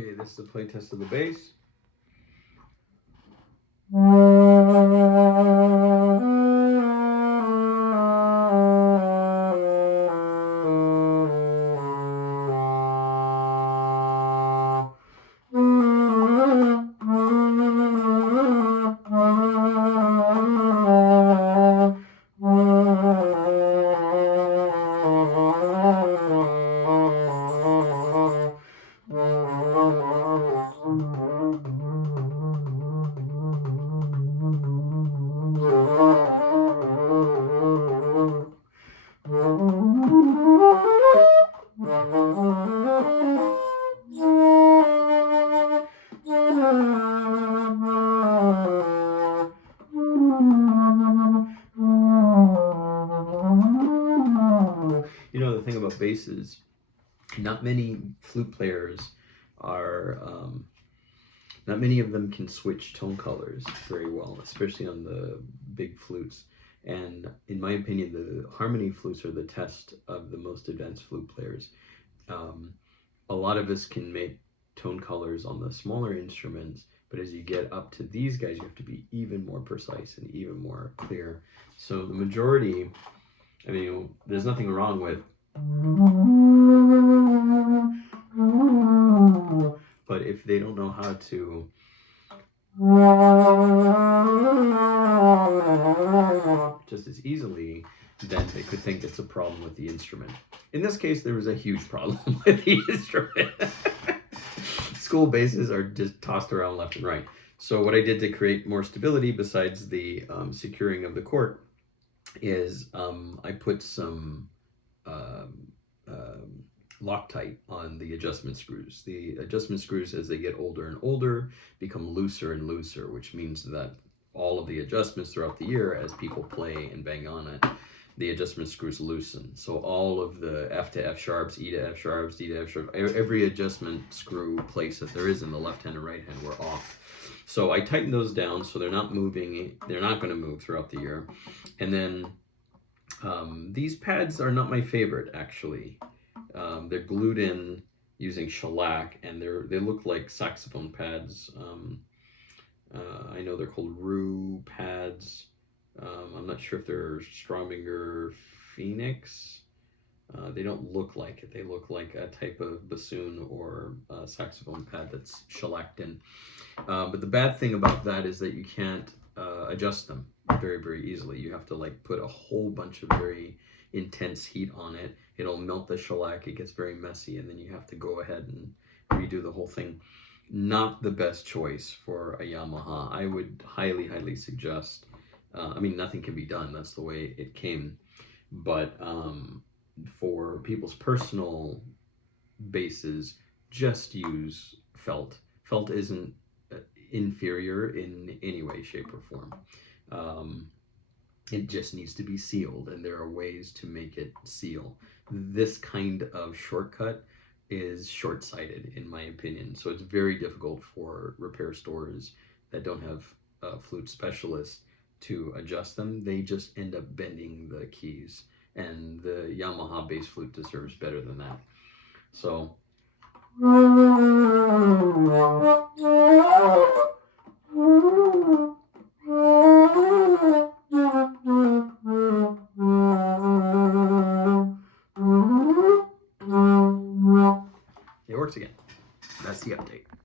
Okay, this is the playtest of the bass. You know, the thing about bass is not many flute players are, not many of them can switch tone colors very well, especially on the big flutes. And in my opinion, the harmony flutes are the test of the most advanced flute players. A lot of us can make tone colors on the smaller instruments, but as you get up to these guys, you have to be even more precise and even more clear. So the majority, I mean, there's nothing wrong with, but if they don't know how to just as easily, then they could think it's a problem with the instrument. In this case, there was a huge problem with the instrument. School basses are just tossed around left and right. So what I did to create more stability, besides the securing of the cork, is I put some Loctite on the adjustment screws. The adjustment screws, as they get older and older, become looser and looser, which means that all of the adjustments throughout the year, as people play and bang on it, the adjustment screws loosen. So all of the F to F sharps, E to F sharps, D to F sharps, every adjustment screw place that there is in the left hand and right hand were off. So I tightened those down so they're not moving, they're not going to move throughout the year. And then these pads are not my favorite, actually. They're glued in using shellac, and they look like saxophone pads. I know they're called Rue pads. I'm not sure if they're Strominger Phoenix. They don't look like it. They look like a type of bassoon or saxophone pad that's shellacked in. But the bad thing about that is that you can't adjust them very, very easily. You have to like put a whole bunch of very intense heat on it. It'll melt the shellac, it gets very messy, and then you have to go ahead and redo the whole thing. Not the best choice for a Yamaha. I would highly, highly suggest, I mean, nothing can be done, that's the way it came, but for people's personal basses, just use felt. Felt isn't inferior in any way, shape, or form. It just needs to be sealed, and there are ways to make it seal. This kind of shortcut is short-sighted, in my opinion. So it's very difficult for repair stores that don't have flute specialists to adjust them. They just end up bending the keys, and the Yamaha bass flute deserves better than that. So it works again. That's the update.